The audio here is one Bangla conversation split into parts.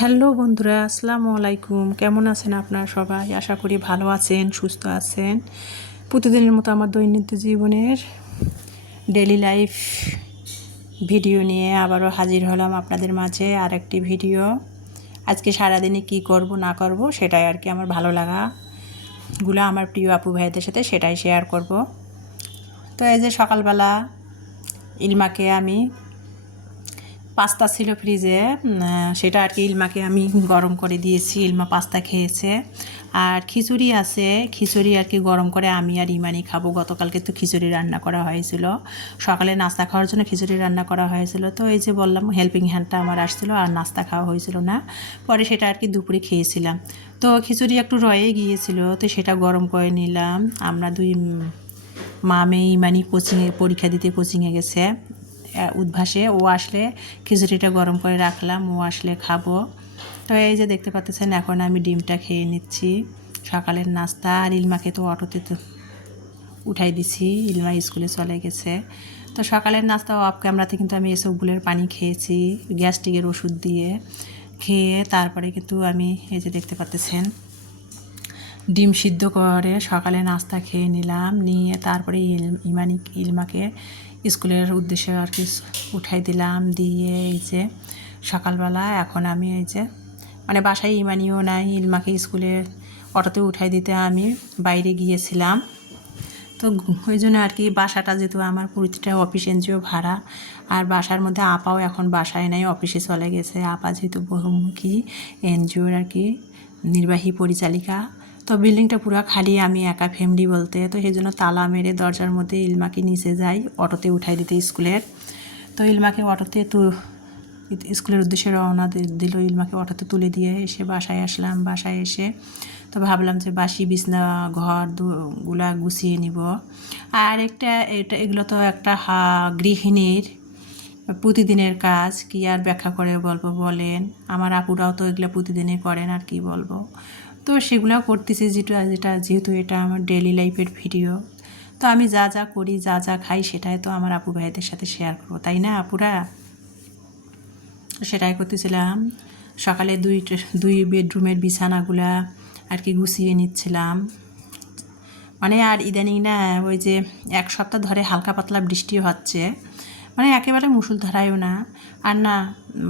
হ্যালো বন্ধুরা, আসসালামু আলাইকুম। কেমন আছেন আপনারা সবাই? আশা করি ভালো আছেন, সুস্থ আছেন। প্রতিদিনের মতো আমার দৈনন্দিন জীবনের ডেলি লাইফ ভিডিও নিয়ে আবারও হাজির হলাম আপনাদের মাঝে। আর একটি ভিডিও, আজকে সারাদিনে কি করব না করব সেটাই আর কি আমার ভালো লাগাগুলো আমার প্রিয় আপু ভাইদের সাথে সেটাই শেয়ার করব। তো এই যে সকালবেলা ইলমাকে আমি পাস্তা ছিল ফ্রিজে, সেটা আর কি ইলমাকে আমি গরম করে দিয়েছি। ইলমা পাস্তা খেয়েছে। আর খিচুড়ি আছে, খিচুড়ি আর কি গরম করে আমি আর ইমানি খাবো। গতকালকে তো খিচুড়ি রান্না করা হয়েছিল, সকালে নাস্তা খাওয়ার জন্য খিচুড়ি রান্না করা হয়েছিল। তো এই যে বললাম হেল্পিং হ্যান্ডটা আমার আসছিলো আর নাস্তা খাওয়া হয়েছিল না, পরে সেটা আর কি দুপুরে খেয়েছিলাম। তো খিচুড়ি একটু রয়ে গিয়েছিল, তো সেটা গরম করে নিলাম। আমরা দুই মা মেয়ে, ইমানি কোচিংয়ে পরীক্ষা দিতে কোচিংয়ে গেছে উদ্ভাসে, ও আসলে খিচুড়িটা গরম করে রাখলাম, ও আসলে খাবো। তো এই যে দেখতে পাচ্ছেন এখন আমি ডিমটা খেয়ে নিচ্ছি, সকালের নাস্তা। আর ইলমাকে তো অটোতে তো উঠাই দিছি, ইলমা স্কুলে চলে গেছে। তো সকালের নাস্তা অফ ক্যামেরাতে কিন্তু আমি এসবগুলোর পানি খেয়েছি, গ্যাস্ট্রিকের ওষুধ দিয়ে খেয়ে তারপরে কিন্তু আমি এই যে দেখতে পাচ্ছেন ডিম সিদ্ধ করে সকালে নাস্তা খেয়ে নিলাম। নিয়ে তারপরে ইলমাকে স্কুলের উদ্দেশ্যে আর কি উঠাই দিলাম। দিয়ে এই যে সকালবেলা এখন আমি এই যে মানে বাসায় ইমানিও নাই, ইলমাকে স্কুলের অটোতে উঠাই দিতে আমি বাইরে গিয়েছিলাম। তো ওই জন্য আর কি বাসাটা যেহেতু আমার প্রতিটা অফিস এনজিও ভাড়া, আর বাসার মধ্যে আপাও এখন বাসায় নাই, অফিসে চলে গেছে। আপা যেহেতু বহুমুখী এনজিওর আর কি নির্বাহী পরিচালিকা। তো বিল্ডিংটা পুরো খালি, আমি একা ফ্যামিলি বলতে। তো সেই জন্য তালা মেরে দরজার মধ্যে ইলমাকে নিচে যাই অটোতে উঠাই দিতে স্কুলের। তো ইলমাকে অটোতে স্কুলের উদ্দেশ্যে রওনা দিল। ইলমাকে অটোতে তুলে দিয়ে এসে বাসায় আসলাম। বাসায় এসে তো ভাবলাম যে বাসি বিছনা গুলা গুছিয়ে নিব। আর এগুলো তো একটা গৃহিণীর প্রতিদিনের কাজ, কি আর ব্যাখ্যা করে বলবো বলেন। আমার আপুরাও তো এগুলো প্রতিদিনই করেন, আর কি বলবো। তো সেগুলোও করতেছি, যেহেতু এটা আমার ডেইলি লাইফের ভিডিও। তো আমি যা যা করি, যা যা খাই সেটাই তো আমার আপু ভাইদের সাথে শেয়ার করবো, তাই না আপুরা? সেটাই করতেছিলাম। সকালে দুই বেডরুমের বিছানাগুলা আর কি গুছিয়ে নিচ্ছিলাম। মানে আর ইদানিং না, ওই যে এক সপ্তাহ ধরে হালকা পাতলা বৃষ্টি হচ্ছে, মানে একেবারে মুষলধারায়ও না। আর না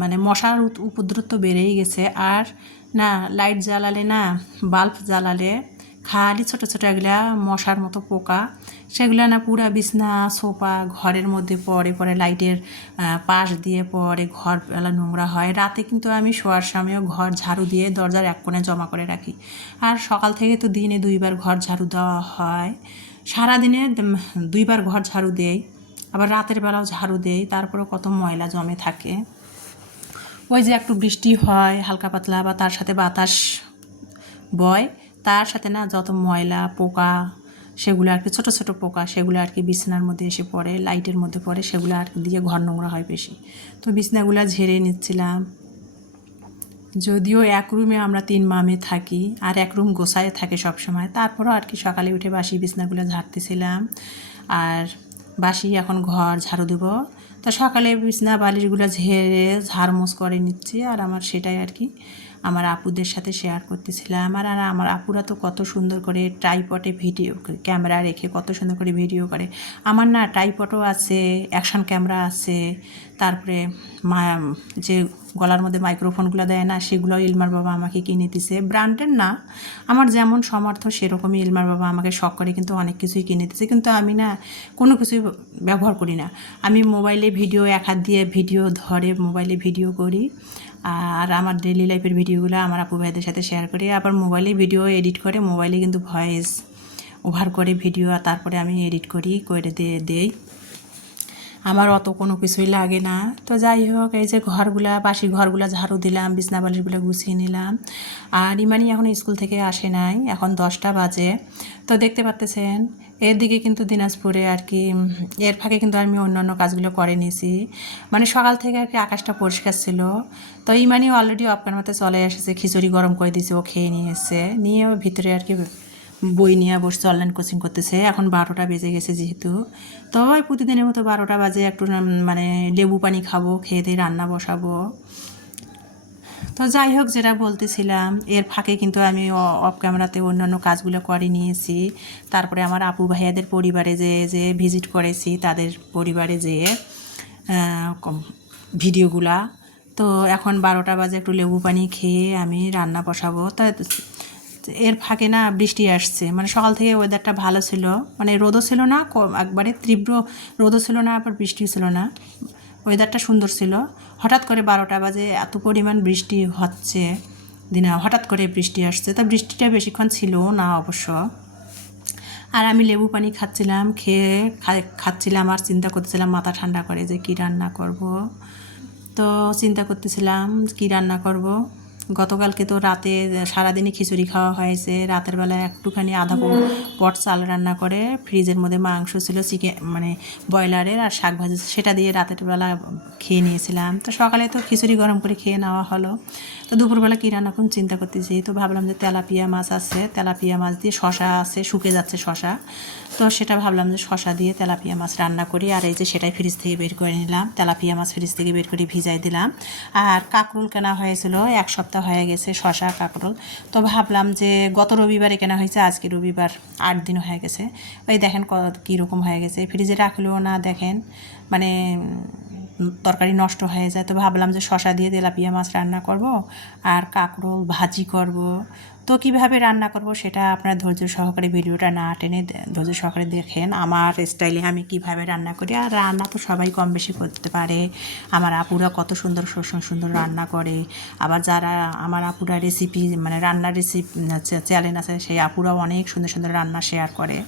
মানে মশার উপদ্রব তো বেড়েই গেছে। আর না লাইট জ্বালালে না, বাল্ব জ্বালালে খালি ছোটো ছোটো এগুলা মশার মতো পোকা, সেগুলো না পুরা বিছনা সোফা ঘরের মধ্যে পড়ে পড়ে লাইটের পাশ দিয়ে পড়ে, ঘর বেলা নোংরা হয়। রাতে কিন্তু আমি শোয়ার সময়ও ঘর ঝাড়ু দিয়ে দরজার এক কোণে জমা করে রাখি। আর সকাল থেকে তো দিনে 2বার ঘর ঝাড়ু দেওয়া হয়, সারাদিনে 2বার ঘর ঝাড়ু দেই, আবার রাতের বেলাও ঝাড়ু দেই, তারপরেও কত ময়লা জমে থাকে। ওই যে একটু বৃষ্টি হয় হালকা পাতলা, বা তার সাথে বাতাস বয়, তার সাথে না যত ময়লা পোকা সেগুলো আর কি, ছোটো ছোটো পোকা, সেগুলো আর কি বিছানার মধ্যে এসে পড়ে, লাইটের মধ্যে পড়ে, সেগুলো আর কি দিয়ে ঘর নোংরা হয় বেশি। তো বিছনাগুলো ঝেড়ে নিচ্ছিলাম। যদিও এক রুমে আমরা 3 মামে থাকি, আর এক রুম গোছায় থাকে সবসময়, তারপরও আর কি সকালে উঠে বাসি বিছনাগুলো ঝাড়তেছিলাম। আর বাসি এখন ঘর ঝাড়ু দেবো। তো সকালে বিছনা বালিশগুলো ঝেড়ে ঝাড়মোছ করে নিচ্ছি। আর আমার সেটাই আর কি আমার আপুদের সাথে শেয়ার করতেছিলাম। আর আমার আপুরা তো কত সুন্দর করে ট্রাইপডে ভিডিও ক্যামেরা রেখে কত সুন্দর করে ভিডিও করে। আমার না ট্রাইপডও আছে, অ্যাকশন ক্যামেরা আছে, তারপরে যে গলার মধ্যে মাইক্রোফোনগুলো দেয় না, সেগুলো ইলমার বাবা আমাকে কিনে দিছে। ব্র্যান্ডের না, আমার যেমন সামর্থ্য সেরকমই ইলমার বাবা আমাকে শখ করে কিন্তু অনেক কিছুই কিনে দিছে। কিন্তু আমি না কোনো কিছুই ব্যবহার করি না। আমি মোবাইলে ভিডিও এক হাত দিয়ে ভিডিও ধরে মোবাইলে ভিডিও করি। আর আমার ডেইলি লাইফের ভিডিওগুলো আমার আপু ভাইদের সাথে শেয়ার করি। আবার মোবাইলে ভিডিও এডিট করে, মোবাইলে কিন্তু ভয়েস ওভার করে ভিডিও, আর তারপরে আমি এডিট করে দেই। আমার অত কোনো কিছুই লাগে না। তো যাই হোক, এই যে বাসি ঘরগুলা ঝাড়ু দিলাম, বিছনা বালিশগুলো গুছিয়ে নিলাম। আর ইমানি এখন স্কুল থেকে আসে নাই, এখন 10টা বাজে। তো দেখতে পাচ্ছেন এর দিকে কিন্তু দিনাজপুরে আর কি, এর ফাঁকে কিন্তু আমি অন্যান্য কাজগুলো করে নিয়েছি। মানে সকাল থেকে আর কি আকাশটা পরিষ্কার ছিল। তো ইমানি অলরেডি অফকার মতো চলে এসেছে, খিচুড়ি গরম করে দিয়েছে, ও খেয়ে নিয়েছে। নিয়েও ভিতরে আর কি বই নিয়ে বসছে, অনলাইন কোচিং করতেছে। এখন 12টা বেজে গেছে যেহেতু, তো ওই প্রতিদিনের মতো 12টা বাজে একটু মানে লেবু পানি খাবো, খেয়ে দিয়ে রান্না বসাবো। তো যাই হোক, যেটা বলতেছিলাম, এর ফাঁকে কিন্তু আমি অফ ক্যামেরাতে অন্যান্য কাজগুলো করে নিয়েছি। তারপরে আমার আপু ভাইয়াদের পরিবারে যে ভিজিট করেছি, তাদের পরিবারে যেয়ে ভিডিওগুলা। তো এখন 12টা বাজে, একটু লেবু পানি খেয়ে আমি রান্না বসাবো। তা এর ফাঁকে না বৃষ্টি আসছে, মানে সকাল থেকে ওয়েদারটা ভালো ছিল, মানে রোদও ছিল না, একবারে তীব্র রোদও ছিল না, আবার বৃষ্টিও ছিল না, ওয়েদারটা সুন্দর ছিল। হঠাৎ করে 12টা বাজে এত পরিমাণ বৃষ্টি হচ্ছে দিনে, হঠাৎ করে বৃষ্টি আসছে। তা বৃষ্টিটা বেশিক্ষণ ছিল না অবশ্য। আর আমি লেবু পানি খাচ্ছিলাম, খেয়ে খাচ্ছিলাম আর চিন্তা করতেছিলাম মাথা ঠান্ডা করে যে কী রান্না করব। তো চিন্তা করতেছিলাম কী রান্না করব। গতকালকে তো রাতে সারাদিনই খিচুড়ি খাওয়া হয়েছে, রাতের বেলা একটুখানি আধা পট চাল রান্না করে ফ্রিজের মধ্যে মাংস ছিল চিকেন, মানে ব্রয়লারের, আর শাক ভাজি, সেটা দিয়ে রাতের বেলা খেয়ে নিয়েছিলাম। তো সকালে তো খিচুড়ি গরম করে খেয়ে নেওয়া হলো। তো দুপুরবেলা কী রান্না করুন চিন্তা করতেছি। তো ভাবলাম যে তেলাপিয়া মাছ আছে, তেলাপিয়া মাছ দিয়ে, শশা আছে, শুকে যাচ্ছে শশা, তো সেটা ভাবলাম যে শশা দিয়ে তেলাপিয়া মাছ রান্না করি। আর এই যে সেটাই ফ্রিজ থেকে বের করে নিলাম, তেলাপিয়া মাছ ফ্রিজ থেকে বের করে ভিজাই দিলাম। আর কাঁকরোল কেনা হয়েছিল, 1 সপ্তাহ হয়ে গেছে, শশা কাঁকরোল। তো ভাবলাম যে গত রবিবারে কেনা হয়েছে, আজকে রবিবার 8 দিন হয়ে গেছে। ওই দেখেন কীরকম হয়ে গেছে, ফ্রিজে রাখলেও না দেখেন মানে তরকারি নষ্ট হয়ে যায়। তো ভাবলাম যে শশা দিয়ে তেলাপিয়া মাছ রান্না করব আর কাঁকরোল ভাজি করব। তো কীভাবে রান্না করব সেটা আপনারা ধৈর্য সহকারে, ভিডিওটা না টেনে ধৈর্য সহকারে দেখেন আমার স্টাইলে আমি কিভাবে রান্না করি। আর রান্না তো সবাই কম বেশি করতে পারে, আমার আপুরা কত সুন্দর সুন্দর রান্না করে। আবার যারা আমার আপুরা রেসিপি, মানে রান্নার রেসিপি চ্যানেল আছে, সেই আপুরাও অনেক সুন্দর সুন্দর রান্না শেয়ার করে।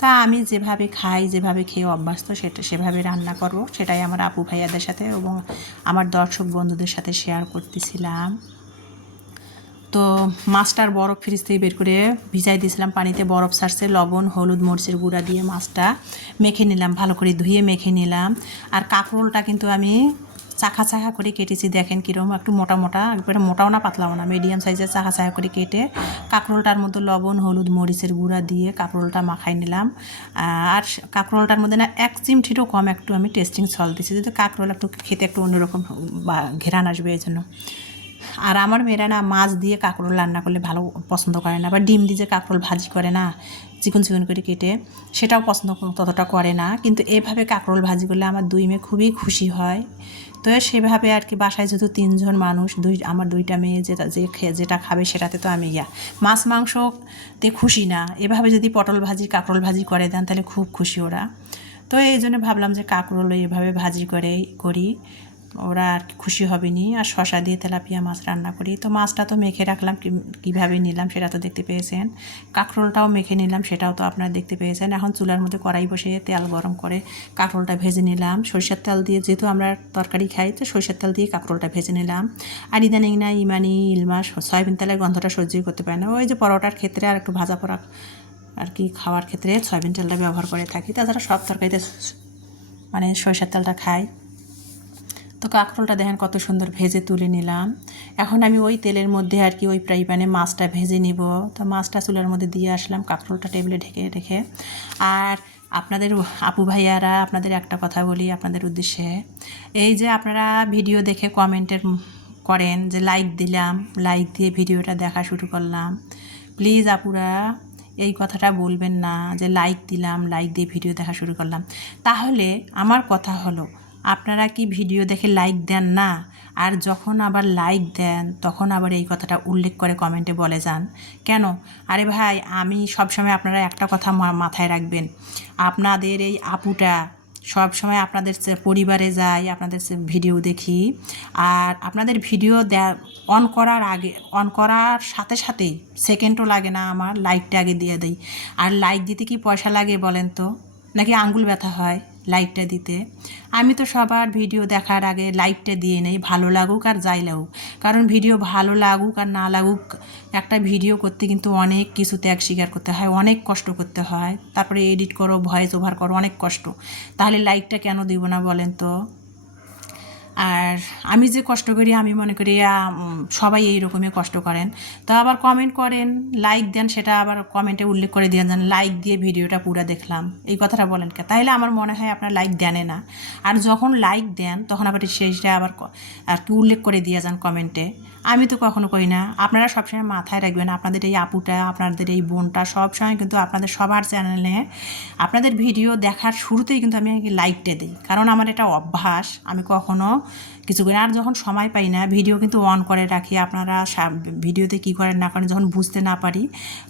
তা আমি যেভাবে খাই, যেভাবে খেয়ে অভ্যস্ত, সেভাবে রান্না করব, সেটাই আমার আপু ভাইয়াদের সাথে এবং আমার দর্শক বন্ধুদের সাথে শেয়ার করতেছিলাম। তো মাছটার বরফ ফ্রিজ থেকে বের করে ভিজাই দিয়েছিলাম, পানিতে বরফ ছাড়ছে, লবণ হলুদ মরিচের গুঁড়া দিয়ে মাছটা মেখে নিলাম, ভালো করে ধুয়ে মেখে নিলাম। আর কাঁকরোলটা কিন্তু আমি চাকা চাকা করে কেটেছি, দেখেন কীরকম, একটু মোটা মোটা, একবারে মোটাও না পাতলাও না, মিডিয়াম সাইজের চাকা চাকা করে কেটে কাঁকরোলটার মধ্যে লবণ হলুদ মরিচের গুঁড়া দিয়ে কাঁকরোলটা মাখাই নিলাম। আর কাঁকরোলটার মধ্যে না 1 চিমটিরও কম একটু আমি টেস্টিং সল্ট দিয়েছি, যেহেতু কাঁকরোল একটু খেতে একটু অন্যরকম বা ঘেরান আসবে এই জন্য। আর আমার মেয়েরা না মাছ দিয়ে কাঁকরোল রান্না করলে ভালো পছন্দ করে না, বা ডিম দিয়ে যে কাঁকরোল ভাজি করে না চিকন চিকন করে কেটে, সেটাও পছন্দ ততটা করে না। কিন্তু এভাবে কাঁকরোল ভাজি করলে আমার 2 মেয়ে খুবই খুশি হয়। তো সেভাবে আর কি, বাসায় যেহেতু 3 জন মানুষ, আমার 2টা মেয়ে যেটা খাবে সেটাতে তো আমি মাছ মাংসতে খুশি না। এভাবে যদি পটল ভাজি কাঁকরোল ভাজি করে দেন তাহলে খুব খুশি ওরা। তো এই জন্য ভাবলাম যে কাঁকরোল এভাবে ভাজি করি, ওরা আর খুশি হবে নি। আর শশা দিয়ে তেলাপিয়া মাছ রান্না করি। তো মাছটা তো মেখে রাখলাম, কীভাবে নিলাম সেটা তো দেখতে পেয়েছেন। কাঁকরোলটাও মেখে নিলাম, সেটাও তো আপনারা দেখতে পেয়েছেন। এখন চুলার মধ্যে কড়াই বসিয়ে তেল গরম করে কাঁকরোলটা ভেজে নিলাম, সরিষার তেল দিয়ে, যেহেতু আমরা তরকারি খাই তো সরিষার তেল দিয়ে কাঁকরোলটা ভেজে নিলাম। আর ইদানিং না ইলমাস সয়াবিন তেলের গন্ধটা সহ্যই করতে পারে না, ওই যে পরোটার ক্ষেত্রে আর একটু ভাজা পোড়া আর কি খাওয়ার ক্ষেত্রে সয়াবিন তেলটা ব্যবহার করে থাকি, তাছাড়া সব তরকারিতে মানে সরিষার তেলটা খাই। তো কাঁকরোলটা দেখেন কত সুন্দর ভেজে তুলে নিলাম। এখন আমি ওই তেলের মধ্যে আর কি ওই ফ্রাই প্যানে মাছটা ভেজে নিব। তো মাছটা চুলার মধ্যে দিয়ে আসলাম, কাঁকরোলটা টেবিলে ঢেকে রেখে। আর আপনাদের আপু ভাইয়ারা, আপনাদের একটা কথা বলি আপনাদের উদ্দেশ্যে, এই যে আপনারা ভিডিও দেখে কমেন্টের করেন যে লাইক দিলাম, লাইক দিয়ে ভিডিওটা দেখা শুরু করলাম, প্লিজ আপুরা এই কথাটা বলবেন না যে লাইক দিলাম, লাইক দিয়ে ভিডিও দেখা শুরু করলাম। তাহলে আমার কথা হলো, আপনারা কি ভিডিও দেখে লাইক দেন না? আর যখন আবার লাইক দেন তখন আবার এই কথাটা উল্লেখ করে কমেন্টে বলে যান কেন? আরে ভাই, আমি সবসময়, আপনারা একটা কথা মাথায় রাখবেন, আপনাদের এই আপুটা সব সময় আপনাদের পরিবারে যাই, আপনাদের ভিডিও দেখি, আর আপনাদের ভিডিও অন করার সাথে সাথেই সেকেন্ডও লাগে না আমার লাইকটা আগে দিয়ে দেই। আর লাইক দিতে কি পয়সা লাগে বলেন তো, নাকি আঙ্গুল ব্যথা হয় লাইকটা দিতে? আমি তো সবার ভিডিও দেখার আগে লাইকটা দিয়ে নেই, ভালো লাগুক আর যাই লাগুক। কারণ ভিডিও ভালো লাগুক আর না লাগুক, একটা ভিডিও করতে কিন্তু অনেক কিছু ত্যাগ স্বীকার করতে হয়, অনেক কষ্ট করতে হয়, তারপরে এডিট করো, ভয়েস ওভার করো, অনেক কষ্ট। তাহলে লাইকটা কেন দিব না বলেন তো? আর আমি যে কষ্ট করি আমি মনে করি সবাই এই রকমই কষ্ট করেন। তো আবার কমেন্ট করেন, লাইক দেন, সেটা আবার কমেন্টে উল্লেখ করে দিয়ে যান লাইক দিয়ে ভিডিওটা পুরো দেখলাম, এই কথাটা বলেন কে? তাইলে আমার মনে হয় আপনার লাইক দেনে না। আর যখন লাইক দেন তখন আবার সেইটা আবার আর কি উল্লেখ করে দিয়ে যান কমেন্টে। আমি তো কখনো করি না। আপনারা সবসময় মাথায় রাখবেন, আপনাদের এই আপুটা, আপনাদের এই বোনটা সবসময় কিন্তু আপনাদের সবার চ্যানেলে আপনাদের ভিডিও দেখার শুরুতেই কিন্তু আমি লাইকটা দিই, কারণ আমার এটা অভ্যাস। আমি কখনো কিছু করি না। আর যখন সময় পাই না ভিডিও কিন্তু অন করে রাখি। আপনারা ভিডিওতে কী করেন না করেন যখন বুঝতে না পারি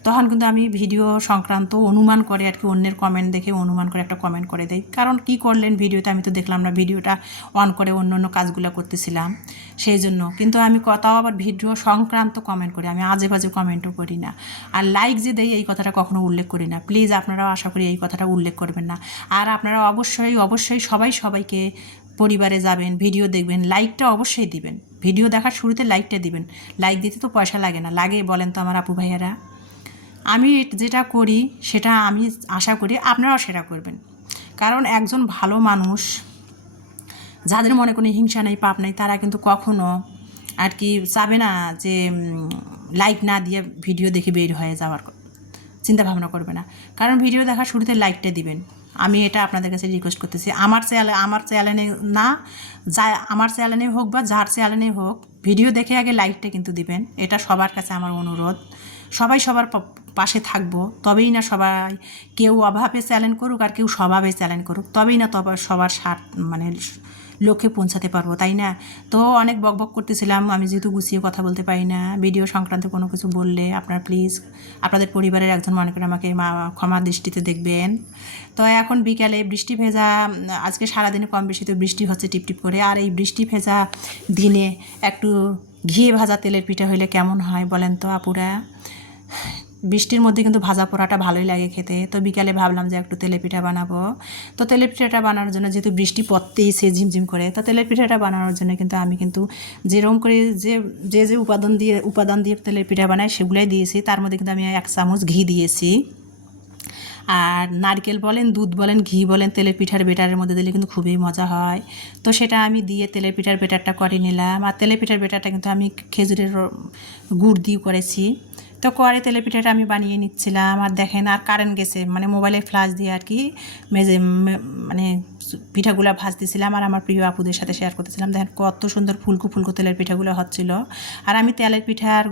তখন কিন্তু আমি ভিডিও সংক্রান্ত অনুমান করে আর কি, অন্যের কমেন্ট দেখে অনুমান করে একটা কমেন্ট করে দিই। কারণ কি করলেন ভিডিওতে, আমি তো দেখলাম না, ভিডিওটা অন করে অন্য অন্য কাজগুলো করতেছিলাম সেই জন্য। কিন্তু আমি তাও আবার ভিডিও সংক্রান্ত কমেন্ট করি, আমি আজে বাজে কমেন্টও করি না। আর লাইক যে দেই এই কথাটা কখনো উল্লেখ করি না। প্লিজ আপনারাও আশা করি এই কথাটা উল্লেখ করবেন না। আর আপনারা অবশ্যই অবশ্যই সবাইকে পরিবারে যাবেন, ভিডিও দেখবেন, লাইকটা অবশ্যই দিবেন। ভিডিও দেখার শুরুতে লাইকটা দিবেন। লাইক দিতে তো পয়সা লাগে না, লাগে বলেন তো আমার আপু ভাইয়ারা? আমি যেটা করি সেটা আমি আশা করি আপনারাও সেটা করবেন। কারণ একজন ভালো মানুষ, যাদের মনে কোনো হিংসা নেই পাপ নেই, তারা কিন্তু কখনো আর কি চাবে না যে লাইক না দিয়ে ভিডিও দেখে বের হয়ে যাওয়ার চিন্তা ভাবনা করবে না। কারণ ভিডিও দেখার শুরুতে লাইকটা দিবেন। আমি এটা আপনাদের কাছে রিকোয়েস্ট করতেছি। আমার চ্যানেলে না, যা আমার চ্যানেলে হোক বা যার চ্যানেলে হোক, ভিডিও দেখে আগে লাইকটা কিন্তু দিবেন। এটা সবার কাছে আমার অনুরোধ। সবাই সবার পাশে থাকবো, তবেই না সবাই, কেউ অভাবে চ্যালেঞ্জ করুক আর কেউ স্বভাবে চ্যালেঞ্জ করুক, তবেই না সবার মানে লক্ষ্যে পৌঁছাতে পারবো, তাই না? তো অনেক বকবক করতেছিলাম, আমি যেহেতু গুছিয়ে কথা বলতে পারি না, ভিডিও সংক্রান্ত কোনো কিছু বললে আপনার প্লিজ আপনাদের পরিবারের একজন মনে করে আমাকে ক্ষমা দৃষ্টিতে দেখবেন। তো এখন বিকালে বৃষ্টি ভেজা, আজকে সারাদিনে কম বেশি তো বৃষ্টি হচ্ছে টিপটিপ করে। আর এই বৃষ্টি ভেজা দিনে একটু ঘি ভাজা তেলের পিঠা হইলে কেমন হয় বলেন তো আপুরা? বৃষ্টির মধ্যে কিন্তু ভাজা পোড়াটা ভালোই লাগে খেতে। তো বিকালে ভাবলাম যে একটু তেলের পিঠা বানাবো। তো তেলের পিঠাটা বানানোর জন্য যেহেতু বৃষ্টি পড়তেইছে ঝিমঝিম করে, তো তেলের পিঠাটা বানানোর জন্য কিন্তু আমি কিন্তু যেরকম করে যে উপাদান দিয়ে তেলের পিঠা বানাই সেগুলোই দিয়েছি। তার মধ্যে কিন্তু আমি 1 চামচ ঘি দিয়েছি। আর নারকেল বলেন, দুধ বলেন, ঘি বলেন, তেলের পিঠার বেটারের মধ্যে দিলে কিন্তু খুবই মজা হয়। তো সেটা আমি দিয়ে তেলের পিঠার বেটারটা করে নিলাম। আর তেলের পিঠার বেটারটা কিন্তু আমি খেজুরের গুড় দিয়ে করেছি। তো করে তেলের পিঠাটা আমি বানিয়ে নিচ্ছিলাম। আর দেখেন, আর কারেন্ট গেছে, মানে মোবাইলের ফ্ল্যাশ দিয়ে আর কি মানে পিঠাগুলো ভাজতেছিলাম আর আমার প্রিয় আপুদের সাথে শেয়ার করতেছিলাম। দেখেন কত সুন্দর ফুলকো ফুলকো তেলের পিঠাগুলো হচ্ছিল। আর আমি তেলের পিঠার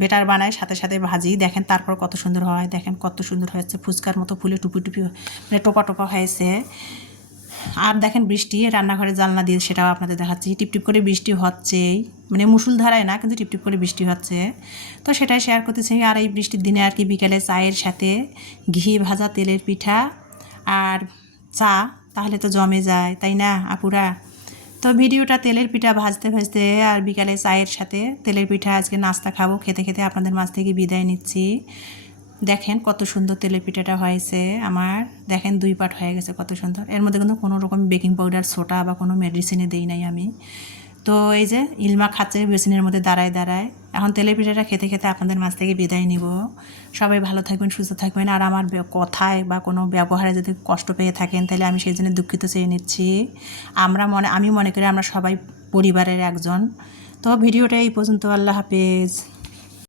বেটার বানাই সাথে সাথে ভাজি, দেখেন তারপর কত সুন্দর হয়। দেখেন কত সুন্দর হয়েছে, ফুচকার মতো ফুলে টুপি টুপি মানে টোপা টোপা হয়েছে। আর দেখেন বৃষ্টি রান্নাঘরে জানলা দিয়ে সেটাও আপনাদের দেখাচ্ছি, টিপটিপ করে বৃষ্টি হচ্ছেই, মানে মুষলধারায় না কিন্তু টিপটিপ করে বৃষ্টি হচ্ছে। তো সেটাই শেয়ার করতেছি। আর এই বৃষ্টির দিনে আর কি বিকেলে চায়ের সাথে ঘি ভাজা তেলের পিঠা আর চা, তাহলে তো জমে যায়, তাই না আপুরা? তো ভিডিওটা তেলের পিঠা ভাজতে ভাজতে আর বিকালে চায়ের সাথে তেলের পিঠা আজকে নাস্তা খাবো, খেতে খেতে আপনাদের মাঝ থেকে বিদায় নিচ্ছি। দেখেন কত সুন্দর তেলের পিঠাটা হয়েছে আমার। দেখেন 2 পাট হয়ে গেছে, কত সুন্দর। এর মধ্যে কিন্তু কোনো রকম বেকিং পাউডার, সোডা বা কোনো মেডিসিনে দেই নাই আমি। তো এই যে ইলমা খাচ্ছে বেসিনের মধ্যে দাঁড়ায় দাঁড়ায়। এখন তেলের পিঠাটা খেতে খেতে আপনাদের মাঝ থেকে বিদায় নিব। সবাই ভালো থাকবেন, সুস্থ থাকবেন। আর আমার কথায় বা কোনো ব্যবহারে যদি কষ্ট পেয়ে থাকেন তাহলে আমি সেই জন্য দুঃখিত চেয়ে নিচ্ছি। আমি মনে করি আমরা সবাই পরিবারের একজন। তো ভিডিওটা এই পর্যন্ত। আল্লাহ হাফেজ।